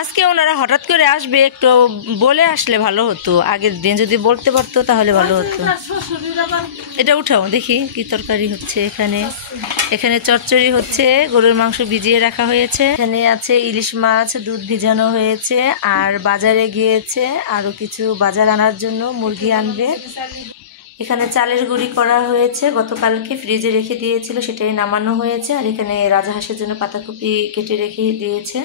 আজকে ওনারা হঠাৎ করে আসবে, একটু বলে আসলে ভালো হতো, আগের দিন যদি বলতে পারতো তাহলে ভালো হতো। এটা উঠাও দেখি কি তরকারি হচ্ছে। এখানে চচ্চড়ি হচ্ছে, গরুর মাংস ভিজিয়ে রাখা হয়েছে, এখানে আছে ইলিশ মাছ দুধ ভিজানো হয়েছে, আর বাজারে গিয়েছে আরও কিছু বাজার আনার জন্য, মুরগি আনবে। এখানে চালের গুঁড়ি করা হয়েছে, গতকালকে ফ্রিজে রেখে দিয়েছিল, সেটাই নামানো হয়েছে। আর এখানে রাজহাঁসের জন্য পাতাকপি কেটে রেখে দিয়েছে।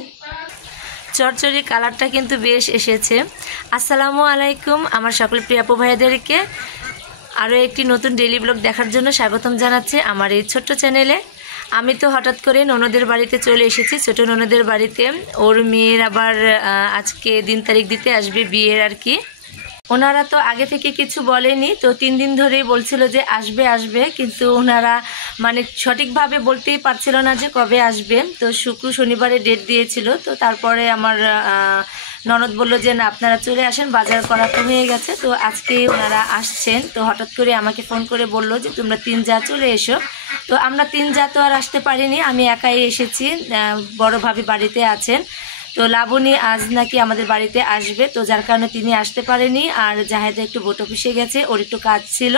চচ্চড়ির কালারটা কিন্তু বেশ এসেছে। আসসালামু আলাইকুম আমার সকল প্রিয় আপু ভাইদেরকে আরও একটি নতুন ডেইলি ব্লগ দেখার জন্য স্বাগতম জানাচ্ছি আমার এই ছোট্ট চ্যানেলে। আমি তো হঠাৎ করে ননদের বাড়িতে চলে এসেছি, ছোটো ননদের বাড়িতে। ওর মেয়ের আবার আজকে দিন তারিখ দিতে আসবে বিয়ের আর কি। ওনারা তো আগে থেকে কিছু বলেনি, তো 3 দিন ধরেই বলছিল যে আসবে, কিন্তু ওনারা মানে সঠিকভাবে বলতেই পারছিল না যে কবে আসবে। তো শুক্র শনিবারে ডেট দিয়েছিল, তো তারপরে আমার ননদ বলল যে না আপনারা চলে আসেন, বাজার করা তো হয়ে গেছে। তো আজকে ওনারা আসছেন, তো হঠাৎ করে আমাকে ফোন করে বলল যে তোমরা 3 জা চলে এসো। তো আমরা 3 জা তো আর আসতে পারিনি, আমি একাই এসেছি, বড় ভাবি বাড়িতে আছেন। তো লাবণী আজ নাকি আমাদের বাড়িতে আসবে, তো যার কারণে তিনি আসতে পারেনি। আর জাহেদা একটু ভোট অফিসে গেছে, ওর একটু কাজ ছিল,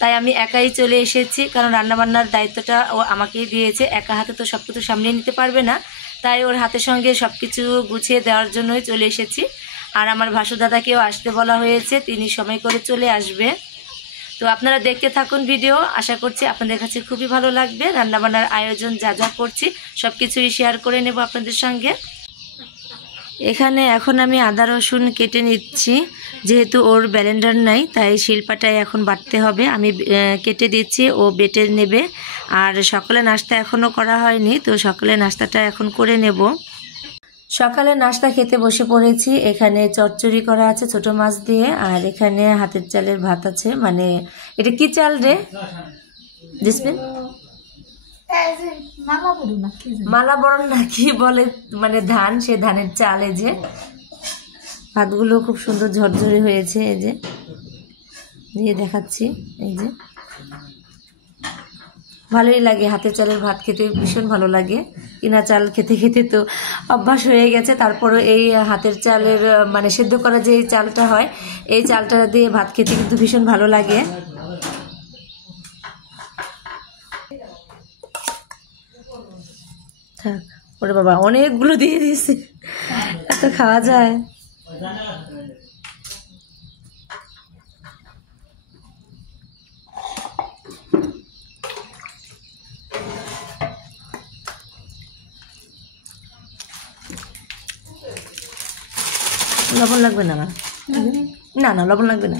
তাই আমি একাই চলে এসেছি। কারণ রান্নাবান্নার দায়িত্বটা ও আমাকেই দিয়েছে, একা হাতে তো সব কিছু সামলিয়ে নিতে পারবে না, তাই ওর হাতের সঙ্গে সব কিছু গুছিয়ে দেওয়ার জন্যই চলে এসেছি। আর আমার ভাসুদাদাকেও আসতে বলা হয়েছে, তিনি সময় করে চলে আসবে। তো আপনারা দেখতে থাকুন ভিডিও, আশা করছি আপনাদের কাছে খুবই ভালো লাগবে। রান্নাবান্নার আয়োজন যা যা করছি সব কিছুই শেয়ার করে নেব আপনাদের সঙ্গে। এখানে এখন আমি আদা রসুন কেটে নিচ্ছি, যেহেতু ওর ব্লেন্ডার নাই তাই শিলপাটায় এখন বাটতে হবে। আমি কেটে দিচ্ছি, ও বেটে নেবে। আর সকালে নাস্তা এখনও করা হয়নি, তো সকালে নাস্তাটা এখন করে নেব। সকালে নাস্তা খেতে বসে পড়েছি। এখানে চচ্চড়ি করা আছে ছোট মাছ দিয়ে, আর এখানে হাতের চালের ভাত আছে। মানে এটা কি চাল রে জিসমিন? মালা বরণ না কি বলে, মানে ধান, সে ধানের চাল। এই যে ভাতগুলো খুব সুন্দর ঝরঝরে হয়েছে, এই যে দিয়ে দেখাচ্ছি। এই যে ভালোই লাগে, হাতের চালের ভাত খেতে ভীষণ ভালো লাগে। কিনা চাল খেতে খেতে তো অভ্যাস হয়ে গেছে, তারপরে এই হাতের চালের মানে সেদ্ধ করা যে চালটা হয়, এই চালটা দিয়ে ভাত খেতে কিন্তু ভীষণ ভালো লাগে। থাক ওরে বাবা, অনেকগুলো দিয়ে দিয়েছে, এত খাওয়া যায়? লবণ লাগবে না আমার, না না লবণ লাগবে না।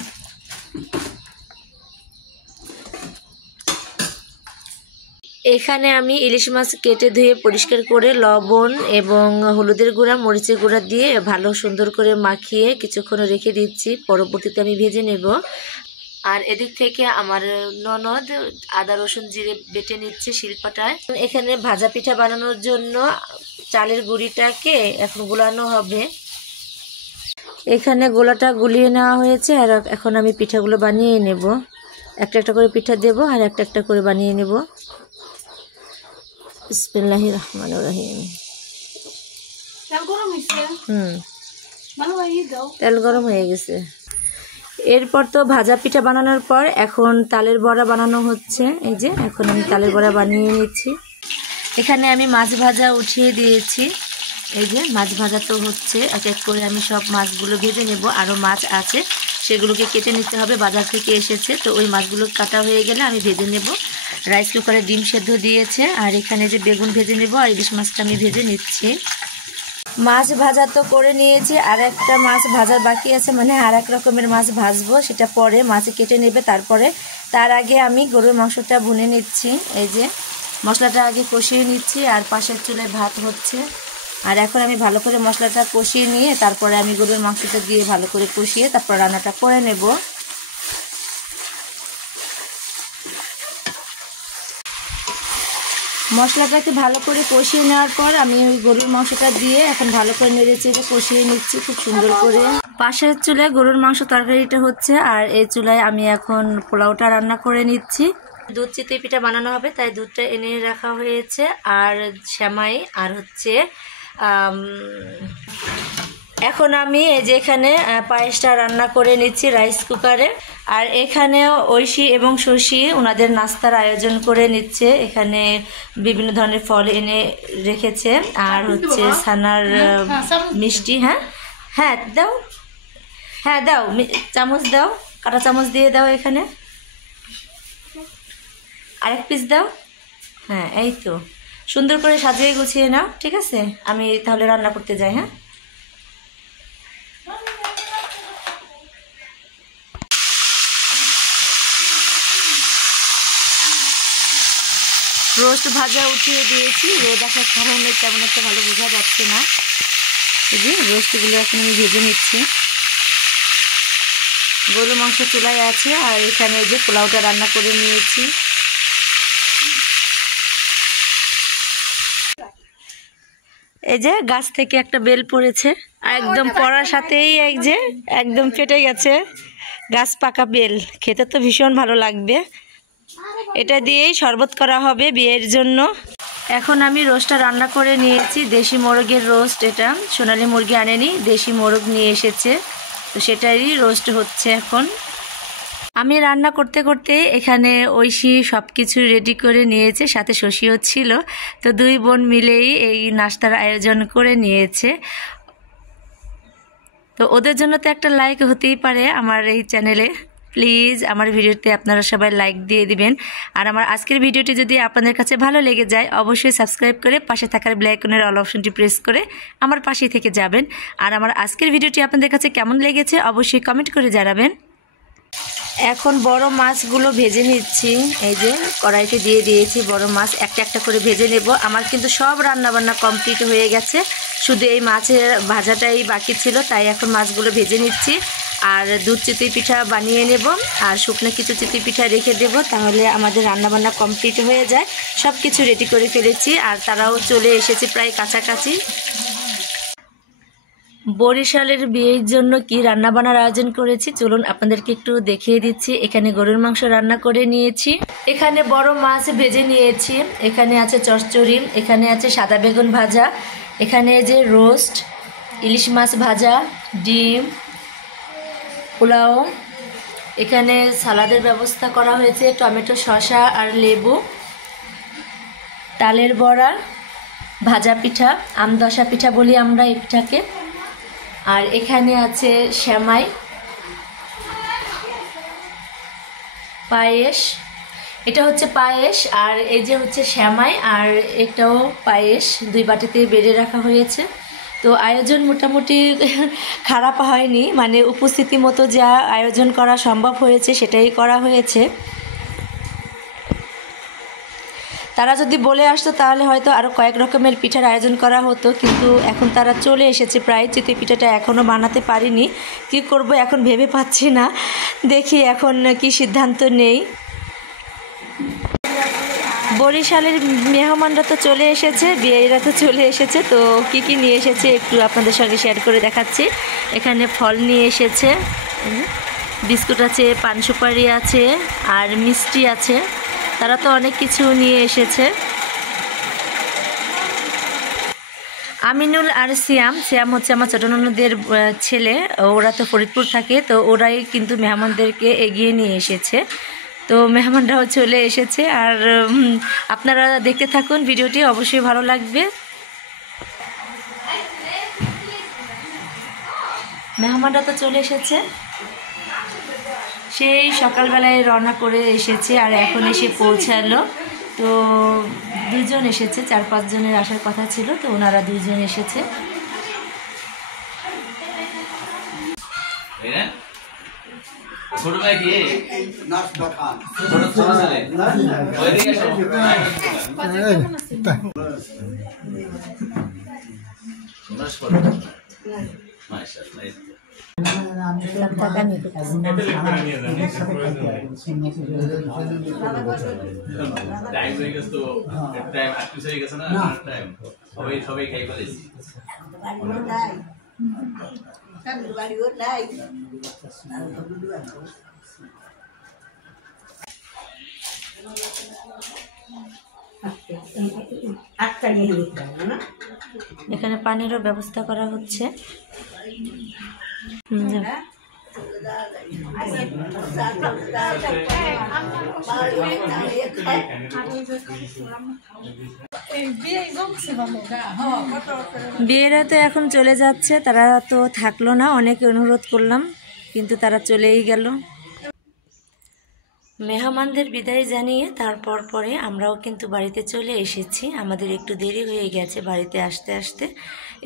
এখানে আমি ইলিশ মাছ কেটে ধুয়ে পরিষ্কার করে লবণ এবং হলুদের গুঁড়া মরিচের গুঁড়া দিয়ে ভালো সুন্দর করে মাখিয়ে কিছুক্ষণ রেখে দিচ্ছি, পরবর্তীতে আমি ভেজে নেব। আর এদিক থেকে আমার ননদ আদা রসুন জিরে বেটে নিচ্ছে শিলপাটায়। এখানে ভাজা পিঠা বানানোর জন্য চালের গুঁড়িটাকে এখন গুলানো হবে। এখানে গোলাটা গুলিয়ে নেওয়া হয়েছে, আর এখন আমি পিঠাগুলো বানিয়ে নেব। একটা একটা করে পিঠা দেব, আর একটা একটা করে বানিয়ে নেব। বিসমিল্লাহির রহমানির রহিম। তেল গরম হয়ে গেছে। এরপর তো ভাজা পিঠা বানানোর পর এখন তালের বড়া বানানো হচ্ছে। এই যে এখন আমি তালের বড়া বানিয়ে নিচ্ছি। এখানে আমি মাছ ভাজা উঠিয়ে দিয়েছি। এই যে মাছ ভাজা তো হচ্ছে, এক এক করে আমি সব মাছগুলো ভেজে নেব। আরও মাছ আছে, সেগুলোকে কেটে নিতে হবে, বাজার থেকে এসেছে, তো ওই মাছগুলো কাটা হয়ে গেলে আমি ভেজে নেব। রাইস কুকারে ডিম সেদ্ধ দিয়েছে, আর এখানে যে বেগুন ভেজে নেব, আর ইলিশ মাছটা আমি ভেজে নিচ্ছি। মাছ ভাজা তো করে নিয়েছি, আর একটা মাছ ভাজার বাকি আছে, মানে আর এক রকমের মাছ ভাজবো, সেটা পরে মাছ কেটে নেবে তারপরে। তার আগে আমি গরুর মাংসটা ভুনে নিচ্ছি। এই যে মশলাটা আগে কষিয়ে নিচ্ছি, আর পাশের চুলায় ভাত হচ্ছে। আর এখন আমি ভালো করে মশলাটা কষিয়ে নিয়ে তারপরে আমি গরুর মাংসটা দিয়ে ভালো করে কষিয়ে তারপর রান্নাটা করে নেব। মশলাটাকে ভালো করে কষিয়ে নেওয়ার পর আমি ওই গরুর মাংসটা দিয়ে এখন ভালো করে নেড়েচেড়ে কষিয়ে নিচ্ছি খুব সুন্দর করে। পাশের চুলায় গরুর মাংস তরকারিটা হচ্ছে, আর এই চুলায় আমি এখন পোলাওটা রান্না করে নিচ্ছি। দুধ চিতই পিঠা বানানো হবে, তাই দুধটা এনে রাখা হয়েছে। আর সেমাই আর হচ্ছে এখন আমি এই যে এখানে পায়েসটা রান্না করে নিচ্ছি রাইস কুকারে। আর এখানেও ঐশী এবং শশী ওনাদের নাস্তার আয়োজন করে নিচ্ছে। এখানে বিভিন্ন ধরনের ফল এনে রেখেছে আর হচ্ছে ছানার মিষ্টি। হ্যাঁ হ্যাঁ দাও, হ্যাঁ দাও, চামচ দাও, কাঁটা চামচ দিয়ে দাও, এখানে আরেক পিস দাও। হ্যাঁ এই তো, সুন্দর করে সাজিয়ে গুছিয়ে নাও, ঠিক আছে? আমি তাহলে রান্না করতে যাই। হ্যাঁ, রোস্ট ভাজা উঠিয়ে দিয়েছি, রোদ আসার কারণে তেমন একটা ভালো বোঝা যাচ্ছে না। এই যে রোস্টগুলো এখন আমি ভেজে নিচ্ছি। গরুর মাংস চুলায় আছে আর এখানে যে পোলাওটা রান্না করে নিয়েছি। এই যে গাছ থেকে একটা বেল পড়েছে, একদম পড়ার সাথেই এই যে একদম ফেটে গেছে। গাছ পাকা বেল, খেতে তো ভীষণ ভালো লাগবে। এটা দিয়েই শরবত করা হবে বিয়ের জন্য। এখন আমি রোস্টটা রান্না করে নিয়েছি, দেশি মোরগের রোস্ট। এটা সোনালী মুরগি আনেনি, দেশি মোরগ নিয়ে এসেছে, তো সেটারই রোস্ট হচ্ছে এখন। আমি রান্না করতে করতে এখানে ঐশী সব কিছু রেডি করে নিয়েছে, সাথে শশীও ছিল। তো দুই বোন মিলেই এই নাস্তার আয়োজন করে নিয়েছে। তো ওদের জন্য তো একটা লাইক হতেই পারে আমার এই চ্যানেলে। প্লিজ আমার ভিডিওতে আপনারা সবাই লাইক দিয়ে দিবেন। আর আমার আজকের ভিডিওটি যদি আপনাদের কাছে ভালো লেগে যায়, অবশ্যই সাবস্ক্রাইব করে পাশে থাকার ব্ল্যাক আইকনের অল অপশনটি প্রেস করে আমার পাশেই থেকে যাবেন। আর আমার আজকের ভিডিওটি আপনাদের কাছে কেমন লেগেছে অবশ্যই কমেন্ট করে জানাবেন। এখন বড় মাছগুলো ভেজে নিচ্ছি। এই যে কড়াইতে দিয়ে দিয়েছি বড় মাছ, একটা একটা করে ভেজে নেব। আমার কিন্তু সব রান্নাবান্না কমপ্লিট হয়ে গেছে, শুধু এই মাছের ভাজাটাই বাকি ছিল, তাই এখন মাছগুলো ভেজে নিচ্ছি। আর দুধ চিতই পিঠা বানিয়ে নেব আর শুকনো কিছু চিতই পিঠা রেখে দেব, তাহলে আমাদের রান্নাবান্না কমপ্লিট হয়ে যায়। সব কিছু রেডি করে ফেলেছি আর তারাও চলে এসেছে প্রায় কাছাকাছি। বরিশালের বিয়ের জন্য কি রান্নাবান্নার আয়োজন করেছি চলুন আপনাদেরকে একটু দেখিয়ে দিচ্ছি। এখানে গরুর মাংস রান্না করে নিয়েছি, এখানে বড় মাছ ভেজে নিয়েছি, এখানে আছে চচ্চড়ি, এখানে আছে সাদা বেগুন ভাজা, এখানে যে রোস্ট, ইলিশ মাছ ভাজা, ডিম, পোলাও, এখানে সালাদের ব্যবস্থা করা হয়েছে, টমেটো, শসা আর লেবু, তালের বড়া, ভাজা পিঠা, আমদশা পিঠা বলি আমরা এই পিঠাকে। আর এখানে আছে সেমাই, পায়েস, এটা হচ্ছে পায়েস আর এই যে হচ্ছে সেমাই আর এটাও পায়েস, দুই বাটিতে বেড়ে রাখা হয়েছে। তো আয়োজন মোটামুটি খারাপ হয়নি, মানে উপস্থিতি মতো যা আয়োজন করা সম্ভব হয়েছে সেটাই করা হয়েছে। তারা যদি বলে আসতো তাহলে হয়তো আরও কয়েক রকমের পিঠার আয়োজন করা হতো, কিন্তু এখন তারা চলে এসেছে প্রায়। চিতই পিঠাটা এখনও বানাতে পারিনি, কি করব এখন ভেবে পাচ্ছি না, দেখি এখন কি সিদ্ধান্ত নেই। বরিশালের মেহমানরা তো চলে এসেছে, বিয়েরা তো চলে এসেছে, তো কি কি নিয়ে এসেছে একটু আপনাদের সঙ্গে শেয়ার করে দেখাচ্ছি। এখানে ফল নিয়ে এসেছে, বিস্কুট আছে, পান সুপারি আছে আর মিষ্টি আছে, তারা তো অনেক কিছু নিয়ে এসেছে। আমিনুল আর সিয়াম, সিয়াম হচ্ছে আমার ছোট ননদের ছেলে, ওরা তো ফরিদপুর থাকে, তো ওরাই কিন্তু মেহমানদেরকে এগিয়ে নিয়ে এসেছে। তো মেহমানরাও চলে এসেছে আর আপনারা দেখতে থাকুন ভিডিওটি, অবশ্যই ভালো লাগবে। মেহমানরা তো চলে এসেছে, সেই সকালবেলায় রওনা করে এসেছে আর এখন এসে পৌঁছালো। তো দুজন এসেছে, 4-5 জনের আসার কথা ছিল, তো ওনারা 2 জন এসেছে। এখানে পানিরও ব্যবস্থা করা হচ্ছে। যাও। বিয়েরা তো এখন চলে যাচ্ছে, তারা তো থাকলো না, অনেকে অনুরোধ করলাম কিন্তু তারা চলেই গেল। মেহমানদের বিদায় জানিয়ে তারপর পরে আমরাও কিন্তু বাড়িতে চলে এসেছি। আমাদের একটু দেরি হয়ে গেছে বাড়িতে আসতে আসতে।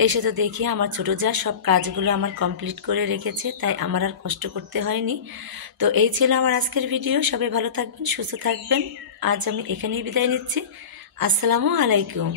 এসে তো দেখি আমার ছোটো যা সব কাজগুলো আমার কমপ্লিট করে রেখেছে, তাই আমার আর কষ্ট করতে হয়নি। তো এই ছিল আমার আজকের ভিডিও। সবাই ভালো থাকবেন, সুস্থ থাকবেন। আজ আমি এখানেই বিদায় নিচ্ছি। আসসালামু আলাইকুম।